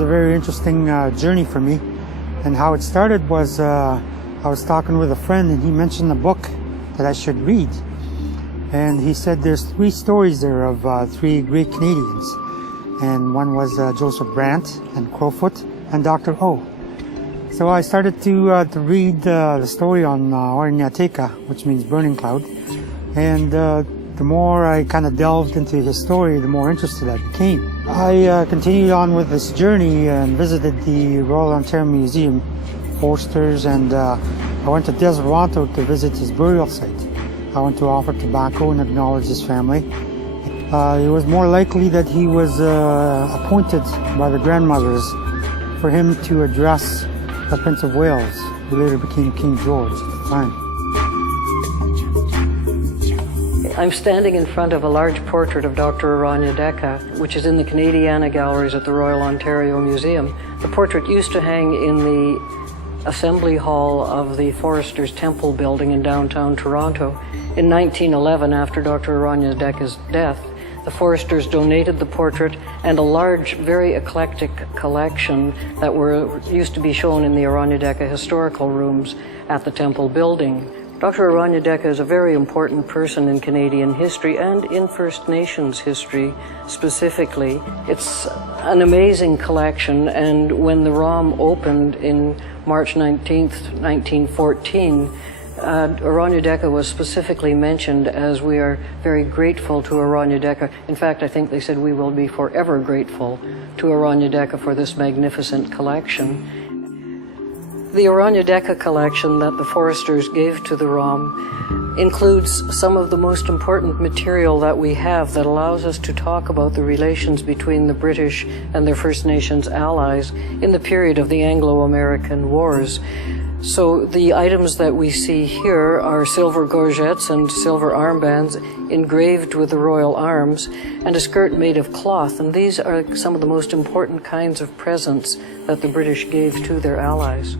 was a very interesting journey for me. And how it started was I was talking with a friend and he mentioned a book that I should read. And he said there's 3 stories there of 3 great Canadians. And one was Joseph Brant and Crowfoot and Dr. O. So I started to read the story on Oronhyatehka, which means burning cloud. And the more I kind of delved into his story, the more interested I became. I continued on with this journey and visited the Royal Ontario Museum, Forster's, and I went to Toronto to visit his burial site. I went to offer tobacco and acknowledge his family. It was more likely that he was appointed by the grandmothers for him to address the Prince of Wales, who later became King George at the time. I'm standing in front of a large portrait of Dr. Oronhyatehka, which is in the Canadiana Galleries at the Royal Ontario Museum. The portrait used to hang in the Assembly Hall of the Foresters Temple building in downtown Toronto. In 1911, after Dr. Oronhyatehka's death, the Foresters donated the portrait and a large, very eclectic collection that used to be shown in the Oronhyatehka historical rooms at the Temple building. Dr. Oronhyatehka is a very important person in Canadian history and in First Nations history specifically. It's an amazing collection, and when the ROM opened in March 19th, 1914, Oronhyatehka was specifically mentioned as we are very grateful to Oronhyatehka. In fact, I think they said we will be forever grateful to Oronhyatehka for this magnificent collection. The Oronhyatehka collection that the Foresters gave to the ROM includes some of the most important material that we have that allows us to talk about the relations between the British and their First Nations allies in the period of the Anglo-American Wars. So the items that we see here are silver gorgets and silver armbands engraved with the royal arms and a skirt made of cloth. And these are some of the most important kinds of presents that the British gave to their allies.